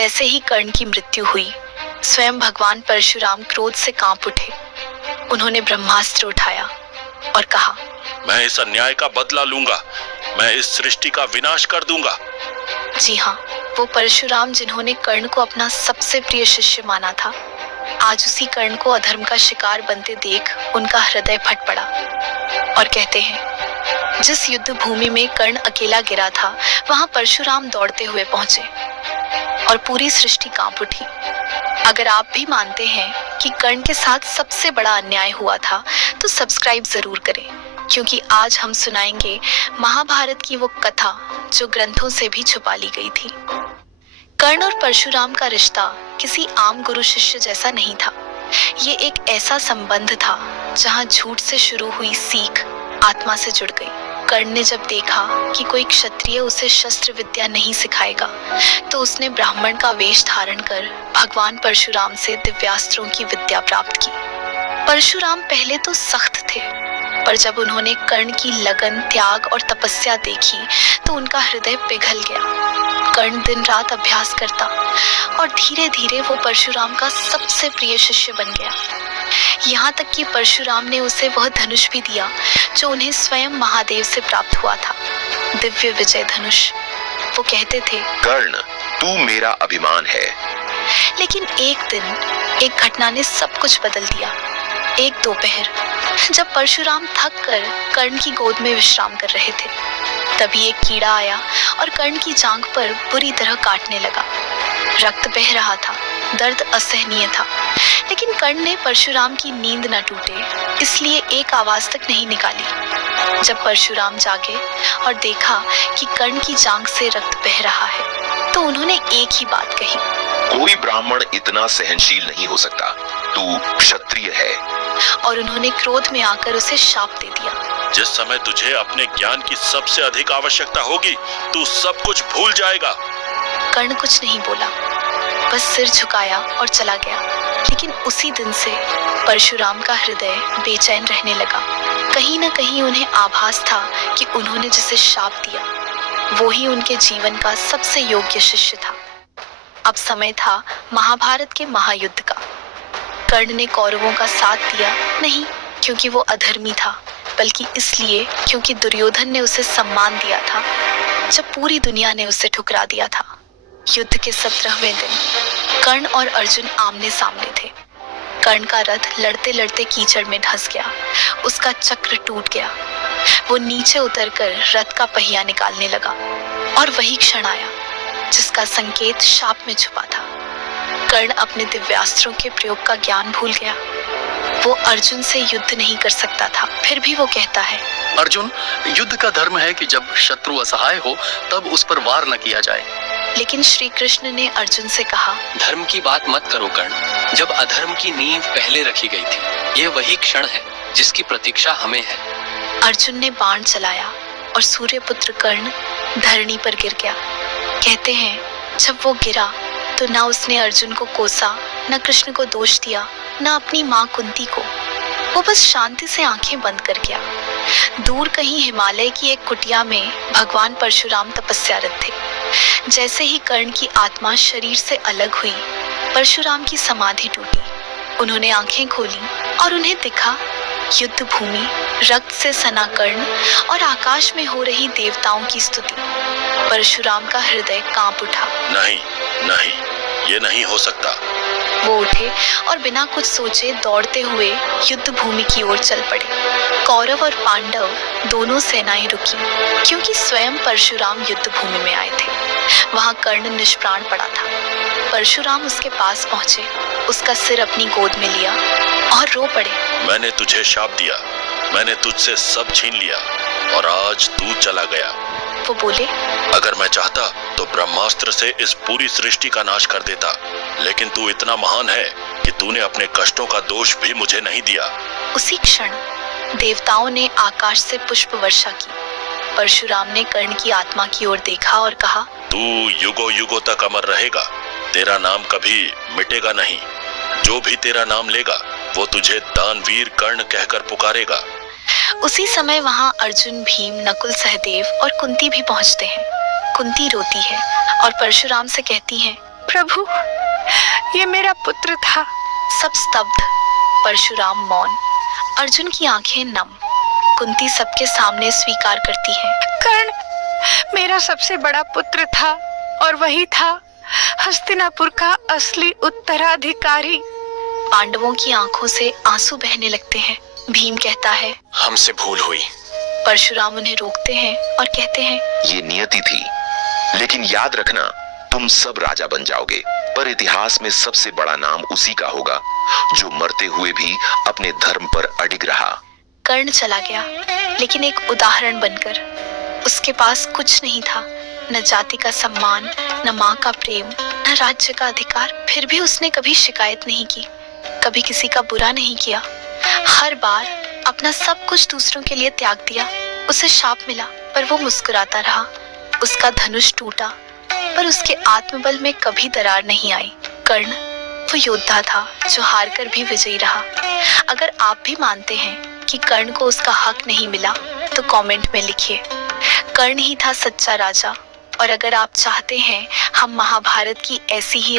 जैसे ही कर्ण की मृत्यु हुई, स्वयं भगवान परशुराम क्रोध से कांप उठे। उन्होंने ब्रह्मास्त्र उठाया और कहा, मैं इस अन्याय का बदला लूंगा, मैं इस सृष्टि का विनाश कर दूंगा। जी हाँ, वो परशुराम जिन्होंने कर्ण को अपना सबसे प्रिय शिष्य माना था, आज उसी कर्ण को अधर्म का शिकार बनते देख उनका हृदय फट पड़ा। और कहते हैं, जिस युद्ध भूमि में कर्ण अकेला गिरा था, वहां परशुराम दौड़ते हुए पहुंचे और पूरी सृष्टि कांप उठी। अगर आप भी मानते हैं कि कर्ण के साथ सबसे बड़ा अन्याय हुआ था, तो सब्सक्राइब जरूर करें, क्योंकि आज हम सुनाएंगे महाभारत की वो कथा जो ग्रंथों से भी छुपा ली गई थी। कर्ण और परशुराम का रिश्ता किसी आम गुरु शिष्य जैसा नहीं था। ये एक ऐसा संबंध था जहां झूठ से शुरू हुई सीख आत्मा से जुड़ गई। कर्ण ने जब देखा कि कोई क्षत्रिय उसे शस्त्र विद्या नहीं सिखाएगा, तो उसने ब्राह्मण का वेश धारण कर भगवान परशुराम से दिव्यास्त्रों की विद्या प्राप्त की। परशुराम पहले तो सख्त थे, पर जब उन्होंने कर्ण की लगन, त्याग और तपस्या देखी, तो उनका हृदय पिघल गया। कर्ण दिन रात अभ्यास करता और धीरे धीरे वो परशुराम का सबसे प्रिय शिष्य बन गया। यहाँ तक कि परशुराम ने उसे वह धनुष भी दिया जो उन्हें स्वयं महादेव से प्राप्त हुआ था, दिव्य विजय धनुष। वो कहते थे, कर्ण, तू मेरा अभिमान है। लेकिन एक दिन एक घटना ने सब कुछ बदल दिया। एक दोपहर, जब परशुराम थक कर कर्ण की गोद में विश्राम कर रहे थे, तभी एक कीड़ा आया और कर्ण की जांघ पर बुरी तरह काटने लगा। रक्त बह रहा था, दर्द असहनीय था, लेकिन कर्ण ने परशुराम की नींद न टूटे, इसलिए एक आवाज तक नहीं निकाली। जब परशुराम जागे और देखा कि कर्ण की जांघ से रक्त बह रहा है, तो उन्होंने एक ही बात कही, कोई ब्राह्मण इतना सहनशील नहीं हो सकता, तू क्षत्रिय है। और उन्होंने क्रोध में आकर उसे शाप दे दिया। जिस समय तुझे अपने ज्ञान की सबसे अधिक आवश्यकता होगी, तू सब कुछ भूल जाएगा। कर्ण कुछ नहीं बोला, बस सिर झुकाया और चला गया। लेकिन उसी दिन से परशुराम का हृदय बेचैन रहने लगा। कहीं न कहीं उन्हें आभास था कि उन्होंने जिसे शाप दिया, वो ही उनके जीवन का सबसे योग्य शिष्य था। अब समय था महाभारत के महायुद्ध का। कर्ण ने कौरवों का साथ दिया, नहीं क्योंकि वो अधर्मी था, बल्कि इसलिए क्योंकि दुर्योधन ने उसे सम्मान दिया था, जब पूरी दुनिया ने उसे ठुकरा दिया था। युद्ध के 17वें दिन कर्ण और अर्जुन आमने सामने थे। कर्ण का रथ लड़ते लड़ते कीचड़ में धंस गया, उसका चक्र टूट गया। वो नीचे उतरकर रथ का पहिया निकालने लगा, और वही क्षण आया जिसका संकेत शाप में छुपा था। कर्ण अपने दिव्यास्त्रों के प्रयोग का ज्ञान भूल गया। वो अर्जुन से युद्ध नहीं कर सकता था, फिर भी वो कहता है, अर्जुन, युद्ध का धर्म है कि जब शत्रु असहाय हो तब उस पर वार न किया जाए। लेकिन श्री कृष्ण ने अर्जुन से कहा, धर्म की बात मत करो कर्ण, जब अधर्म की नींव पहले रखी गई थी। ये वही क्षण है जिसकी प्रतीक्षा हमें है। अर्जुन ने बाण चलाया और सूर्यपुत्र कर्ण धरणी पर गिर गया। कहते हैं, जब वो गिरा तो ना उसने अर्जुन को कोसा, न कृष्ण को दोष दिया, न अपनी माँ कुंती को। वो बस शांति से आंखें बंद कर गया। दूर कहीं हिमालय की एक कुटिया में भगवान परशुराम तपस्यारत थे। जैसे ही कर्ण की आत्मा शरीर से अलग हुई, परशुराम की समाधि टूटी। उन्होंने आंखें खोली और उन्हें दिखा युद्ध भूमि, रक्त से सना कर्ण और आकाश में हो रही देवताओं की स्तुति। परशुराम का हृदय कांप उठा। नहीं नहीं, ये नहीं हो सकता। वो उठे और बिना कुछ सोचे दौड़ते हुए युद्ध भूमि की ओर चल पड़े। कौरव और पांडव दोनों सेनाएं रुकी, क्योंकि स्वयं परशुराम युद्ध भूमि में आए थे। वहां कर्ण निष्प्राण पड़ा था। परशुराम उसके पास पहुंचे, उसका सिर अपनी गोद में लिया और रो पड़े। मैंने तुझे शाप दिया, मैंने तुझसे सब छीन लिया और आज तू चला गया। वो बोले, अगर मैं चाहता तो ब्रह्मास्त्र से इस पूरी सृष्टि का नाश कर देता, लेकिन तू इतना महान है कि तूने अपने कष्टों का दोष भी मुझे नहीं दिया। उसी क्षण देवताओं ने आकाश से पुष्प वर्षा की। परशुराम ने कर्ण की आत्मा की ओर देखा और कहा, तू युगों युगों तक अमर रहेगा, तेरा नाम कभी मिटेगा नहीं। जो भी तेरा नाम लेगा वो तुझे दानवीर कर्ण कहकर पुकारेगा। उसी समय वहां अर्जुन, भीम, नकुल, सहदेव और कुंती भी पहुंचते हैं। कुंती रोती है और परशुराम से कहती है, प्रभु, ये मेरा पुत्र था। सब स्तब्ध, परशुराम मौन, अर्जुन की आंखें नम। कुंती सबके सामने स्वीकार करती है। कर्ण मेरा सबसे बड़ा पुत्र था और वही था हस्तिनापुर का असली उत्तराधिकारी। पांडवों की आंखों से आंसू बहने लगते हैं। भीम कहता है, हमसे भूल हुई। परशुराम उन्हें रोकते हैं और कहते हैं, ये नियति थी, लेकिन याद रखना तुम सब राजा बन जाओगे, पर इतिहास में सबसे बड़ा नाम उसी का होगा जो मरते हुए भी अपने धर्म पर अडिग रहा। कर्ण चला गया, लेकिन एक उदाहरण बनकर। उसके पास कुछ नहीं था, न जाति का सम्मान, न माँ का प्रेम, न राज्य का अधिकार। फिर भी उसने कभी शिकायत नहीं की, कभी किसी का बुरा नहीं किया। हर बार अपना सब कुछ दूसरों के लिए त्याग दिया। उसे शाप मिला, पर वो मुस्कुराता रहा। उसका धनुष टूटा, पर उसके आत्मबल में कभी दरार नहीं आई। कर्ण वो योद्धा था जो हारकर भी विजयी रहा। अगर आप भी मानते हैं कि कर्ण को उसका हक नहीं मिला, तो कमेंट में लिखिए, कर्ण ही था सच्चा राजा। और अगर आप चाहते हैं हम महाभारत की ऐसी ही